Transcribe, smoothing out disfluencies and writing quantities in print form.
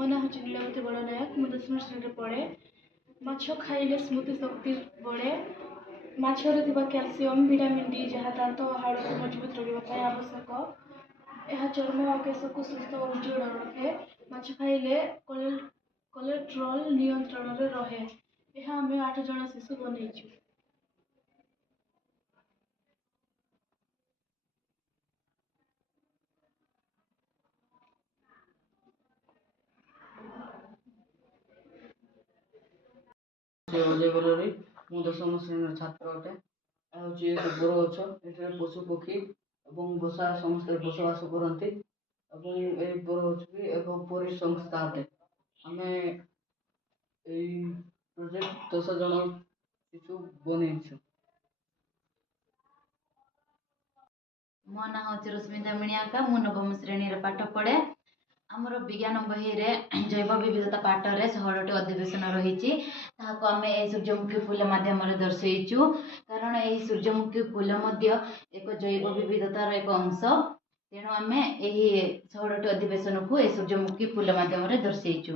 ମୋ ନାଁ ହେଉଛି ନୀଳାବତୀ ବଡ଼ନାୟକ। ମୁଁ 10ମ ଶ୍ରେଣୀରେ ପଢ଼େ। ମାଛ ଖାଇଲେ ସ୍ମୃତି ଶକ୍ତି ବଢ଼େ। ମାଛରେ ଥିବା କ୍ୟାଲସିୟମ୍, ଭିଟାମିନ୍ ଡି ଯାହା ଦାନ୍ତ ଓ ହାଡ଼କୁ ମଜବୁତ ରଖିବା ପାଇଁ ଆବଶ୍ୟକ। ଏହା ଚର୍ମ ଓ କେଶକୁ ସୁସ୍ଥ ଓ ଉଜ୍ଜ୍ୱଳ ରଖେ। ମାଛ ଖାଇଲେ କୋଲେଷ୍ଟ୍ରଲ୍ ନିୟନ୍ତ୍ରଣରେ ରହେ। ଏହା ଆମେ 8 ଜଣ ଶିଶୁ ବନେଇଛୁ। ଅଜୟବରରେ ମୁଁ 10ମ ଶ୍ରେଣୀର ଛାତ୍ର ଅଟେ। ଏହା ହେଉଛି ଏକ ବରଗଛ। ଏଠାରେ ପଶୁ ପକ୍ଷୀ ଏବଂ ସମସ୍ତେ ବସବାସ କରନ୍ତି ଏବଂ ଏହି ବରଗଛଟି ଏକ ପରିସଂସ୍ଥା ଅଟେ। ଆମେ ଏହି ପ୍ରୋଜେକ୍ଟ 10 ଜଣ ଶିଶୁ ବନେଇଛୁ। ମୋ ନାଁ ହେଉଛି ରଶ୍ମିତା ମିଣିଆକା। ମୁଁ 9ମ ଶ୍ରେଣୀରେ ପାଠ ପଢ଼େ। ଆମର ବିଜ୍ଞାନ ବହିରେ ଜୈବ ବିବିଧତା ପାଠରେ 16ଟି ଅଧିବେଶନ ରହିଛି। ତାହାକୁ ଆମେ ଏହି ସୂର୍ଯ୍ୟମୁଖୀ ଫୁଲ ମାଧ୍ୟମରେ ଦର୍ଶାଇଛୁ। କାରଣ ଏହି ସୂର୍ଯ୍ୟମୁଖୀ ଫୁଲ ମଧ୍ୟ ଏକ ଜୈବ ବିବିଧତାର ଏକ ଅଂଶ। ତେଣୁ ଆମେ ଏହି 16ଟି ଅଧିବେଶନକୁ ଏହି ସୂର୍ଯ୍ୟମୁଖୀ ଫୁଲ ମାଧ୍ୟମରେ ଦର୍ଶାଇଛୁ।